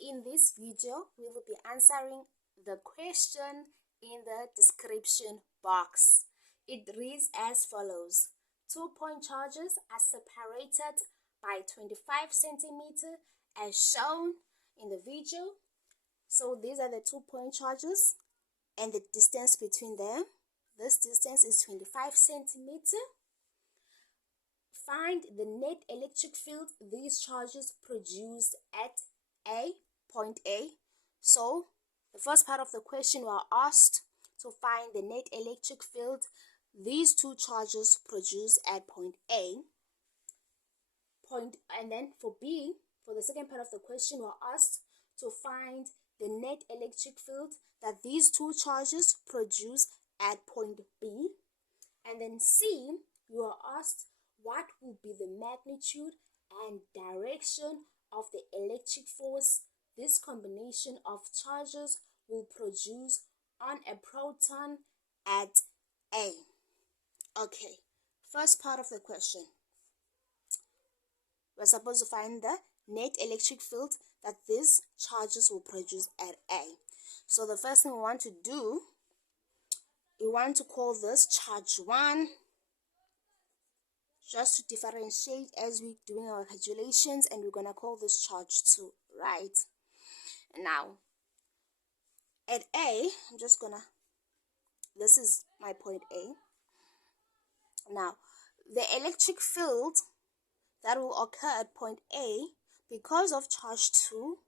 In this video, we will be answering the question in the description box. It reads as follows. 2-point charges are separated by 25 centimeters as shown in the video. So these are the 2-point charges and the distance between them. This distance is 25 centimeters. Find the net electric field these charges produce at point A. So the first part of the question, we are asked to find the net electric field these two charges produce at point A. And then for B, for the second part of the question, we are asked to find the net electric field that these two charges produce at point B. And then C, you are asked what will be the magnitude and direction of the electric force this combination of charges will produce on a proton at A. Okay, first part of the question. We're supposed to find the net electric field that these charges will produce at A. So the first thing we want to do, we want to call this charge 1, just to differentiate as we're doing our calculations, and we're going to call this charge 2, right? Now, at A, this is my point A. Now, the electric field that will occur at point A, because of charge 2,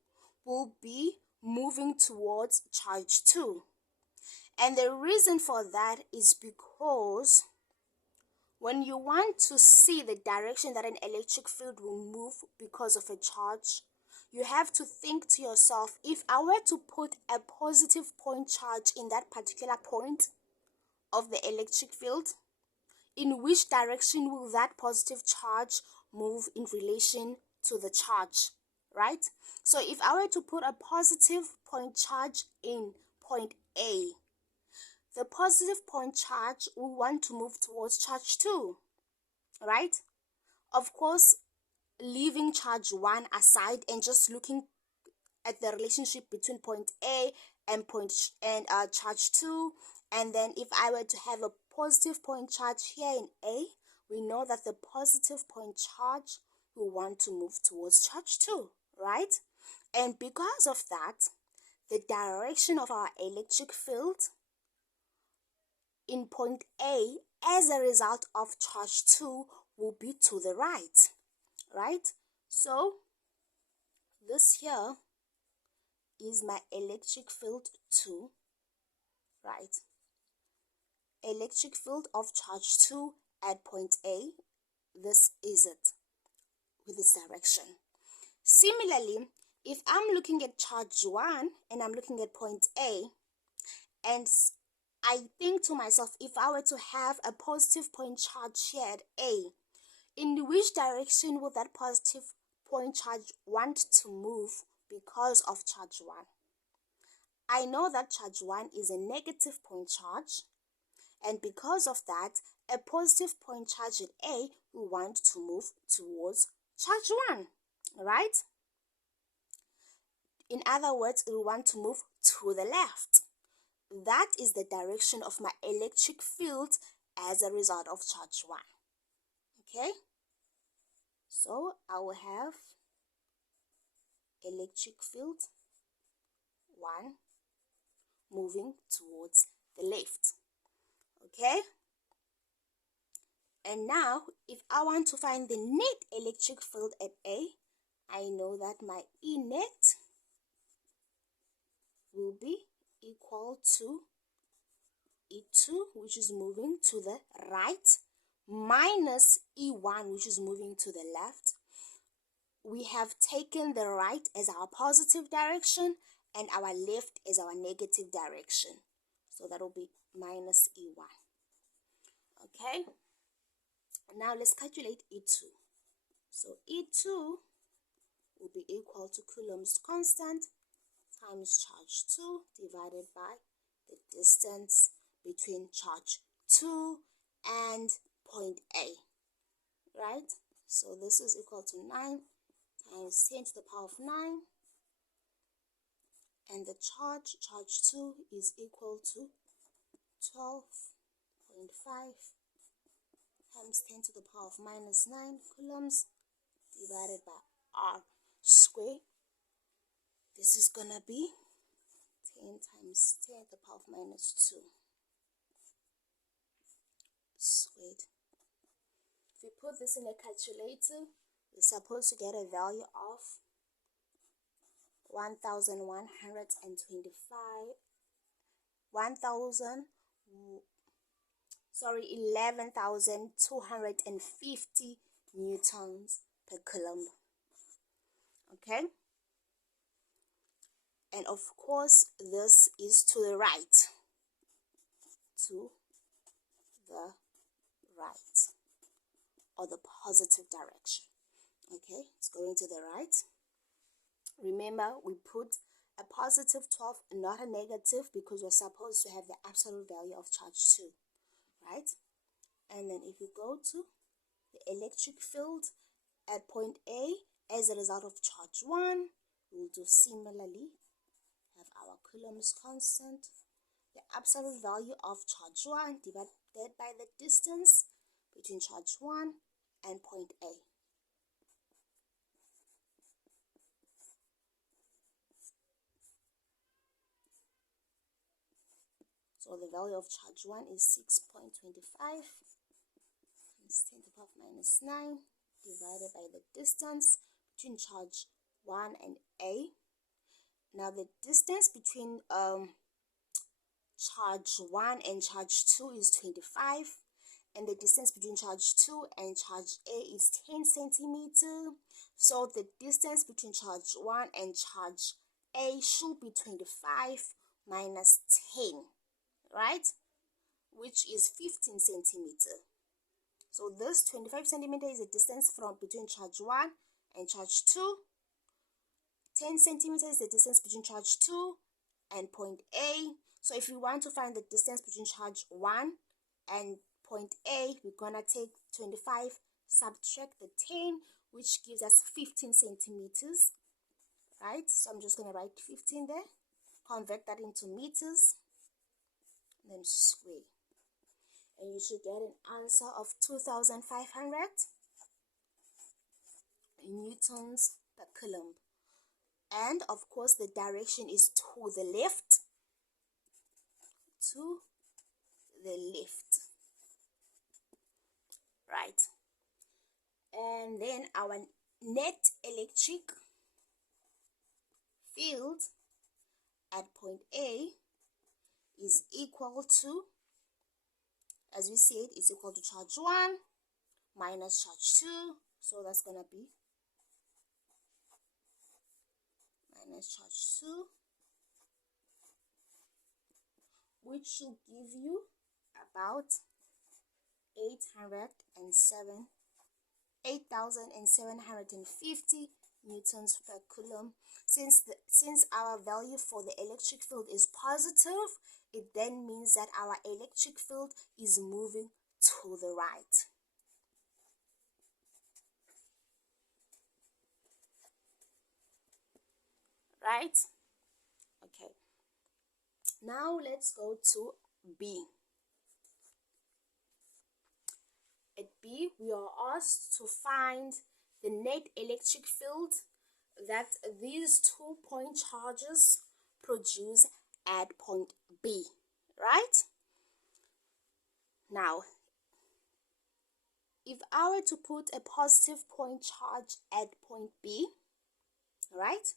will be moving towards charge 2. And the reason for that is because when you want to see the direction that an electric field will move because of a charge, you have to think to yourself, if I were to put a positive point charge in that particular point of the electric field, in which direction will that positive charge move in relation to the charge, right? So if I were to put a positive point charge in point A, the positive point charge will want to move towards charge 2, right? Of course, leaving charge 1 aside and just looking at the relationship between point A and charge 2, and then if I were to have a positive point charge here in A, we know that the positive point charge will want to move towards charge 2, right? And because of that, the direction of our electric field in point A as a result of charge 2 will be to the right? So this here is my electric field 2, right? Electric field of charge 2 at point A, this is it with this direction. Similarly, if I'm looking at charge 1 and I'm looking at point A, and I think to myself, if I were to have a positive point charge here at A, in which direction will that positive point charge want to move because of charge 1? I know that charge 1 is a negative point charge, and because of that, a positive point charge at A will want to move towards charge 1, right? In other words, it will want to move to the left. That is the direction of my electric field as a result of charge 1. Okay? So I will have electric field 1 moving towards the left. Okay? And now, if I want to find the net electric field at A, I know that my E net will be equal to E2, which is moving to the right, minus E1, which is moving to the left. We have taken the right as our positive direction and our left as our negative direction. So that will be minus E1. Okay? Now let's calculate E2. So E2 will be equal to Coulomb's constant times charge 2 divided by the distance between charge 2 and point A, right? So this is equal to 9 times 10 to the power of 9 and the charge 2 is equal to 12.5 times 10 to the power of minus 9 coulombs divided by r squared. This is gonna be 10 times 10 to the power of minus 2 squared. If we put this in a calculator, we're supposed to get a value of 11,250 newtons per coulomb. Okay, and of course this is to the right, or the positive direction. Okay, it's going to the right. Remember, we put a positive 12, not a negative, because we're supposed to have the absolute value of charge 2, right? And then if you go to the electric field at point A as a result of charge 1, we'll do similarly, have our coulombs constant, the absolute value of charge 1 divided by the distance between charge 1 and point A. So the value of charge 1 is 6.25 times 10 to the power of minus 9 divided by the distance between charge 1 and A. Now the distance between charge 1 and charge 2 is 25, and the distance between charge 2 and charge A is 10 centimeters. So the distance between charge 1 and charge A should be 25 minus 10, right, which is 15 centimeters. So this 25 centimeters is the distance from between charge 1 and charge 2. 10 centimeters is the distance between charge 2 and point A. So if we want to find the distance between charge 1 and point A, we're gonna take 25, subtract the 10, which gives us 15 centimeters, right? So I'm just gonna write 15 there, convert that into meters, then square, and you should get an answer of 2,500 newtons per coulomb. And of course the direction is to the left, right? And then our net electric field at point A is equal to, as we said, is equal to charge 1 minus charge 2. So that's gonna be minus charge 2, which should give you about 8,750 newtons per coulomb. Since our value for the electric field is positive, it then means that our electric field is moving to the right. Right? Okay. Now let's go to B. At B, we are asked to find the net electric field that these 2-point charges produce at point B, right? Now, if I were to put a positive point charge at point B, right,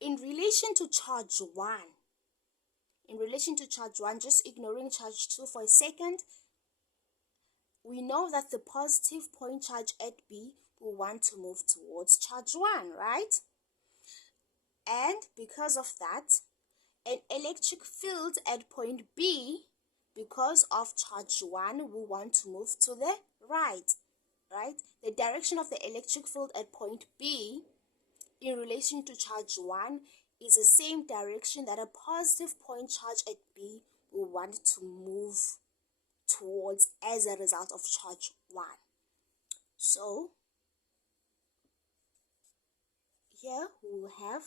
in relation to charge 1, just ignoring charge 2 for a second, we know that the positive point charge at B will want to move towards charge 1, right? And because of that, an electric field at point B, because of charge 1, will want to move to the right? The direction of the electric field at point B in relation to charge 1 is the same direction that a positive point charge at B will want to move towards as a result of charge 1. So here we will have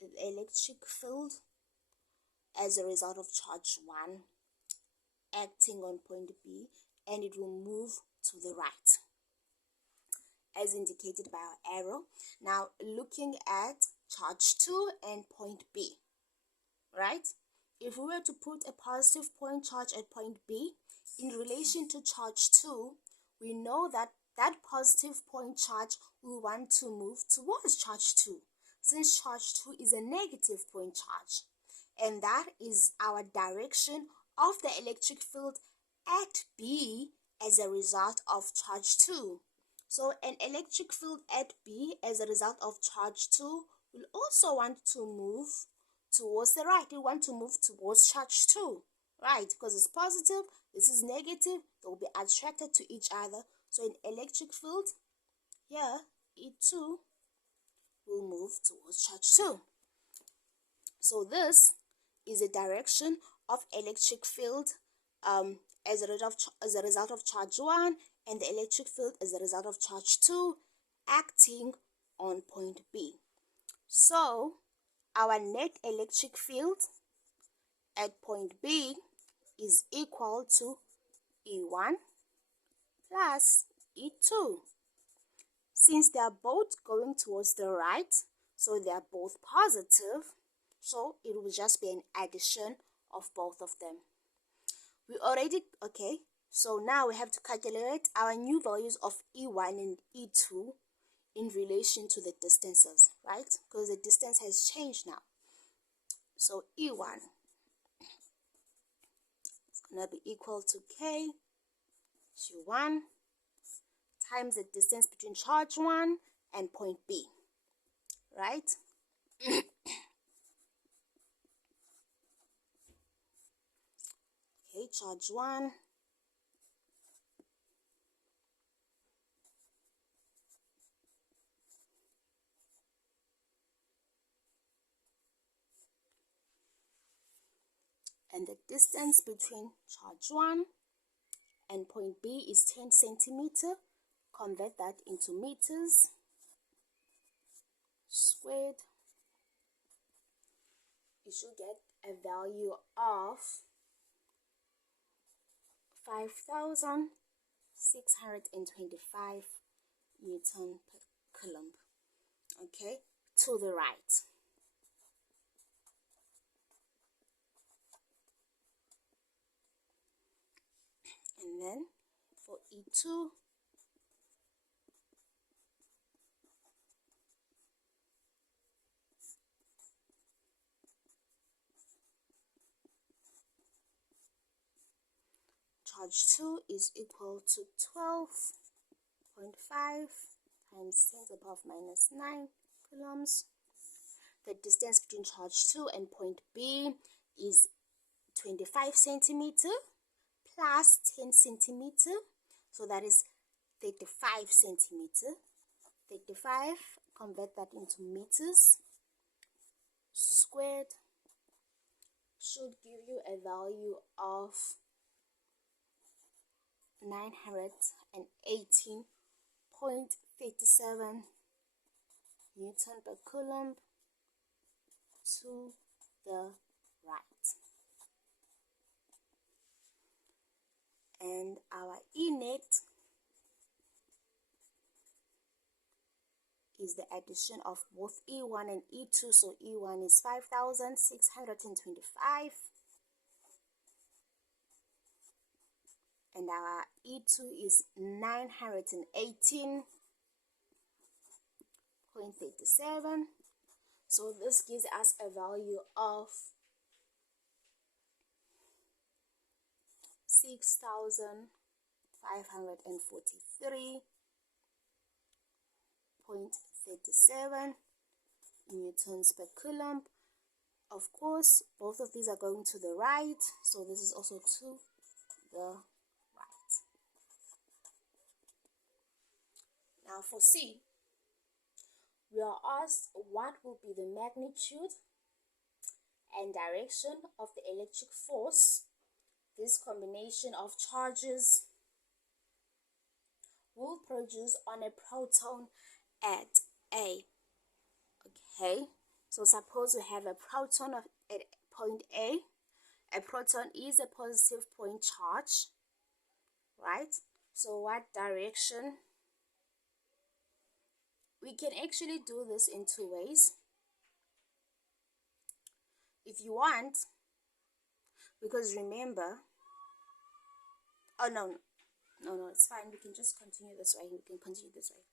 the electric field as a result of charge 1 acting on point B, and it will move to the right as indicated by our arrow. Now looking at charge 2 and point B, right? If we were to put a positive point charge at point B in relation to charge 2, we know that that positive point charge will want to move towards charge 2, since charge 2 is a negative point charge, and that is our direction of the electric field at B as a result of charge 2. So an electric field at B as a result of charge 2 will also want to move towards the right. It want to move towards charge 2, right? Because it's positive, this is negative, they will be attracted to each other. So an electric field here, E2, will move towards charge 2. So this is a direction of electric field as a result of charge 1, and the electric field as a result of charge 2 acting on point B. So our net electric field at point B is equal to E1 plus E2. Since they are both going towards the right, so they are both positive, so it will just be an addition of both of them. So now we have to calculate our new values of E1 and E2 in relation to the distances, right? Because the distance has changed now. So E1 is going to be equal to K Q1 times the distance between charge 1 and point B, right? Okay, charge 1 and the distance between charge 1 and point B is 10 centimeter. Convert that into meters squared. You should get a value of 5,625 Newton per Coulomb, okay, to the right. And then for E2, charge 2 is equal to 12.5 times 10 to the power of minus 9 coulombs. The distance between charge 2 and point B is 25 centimeter plus 10 centimeter, so that is 35 centimeter. 35, convert that into meters squared, should give you a value of 918.37 Newton per Coulomb to the right. And our E net is the addition of both E1 and E2. So E1 is 5,625 and our E2 is 918.37. So this gives us a value of 6,543.37 newtons per coulomb. Of course, both of these are going to the right, so this is also to the right. Now for C, we are asked what will be the magnitude and direction of the electric force this combination of charges will produce on a proton at A. Okay, So suppose we have a proton at point A. A proton is a positive point charge, right? So what direction? We can actually do this in two ways. If you want, because remember, oh no, it's fine. We can just continue this way. We can continue this way.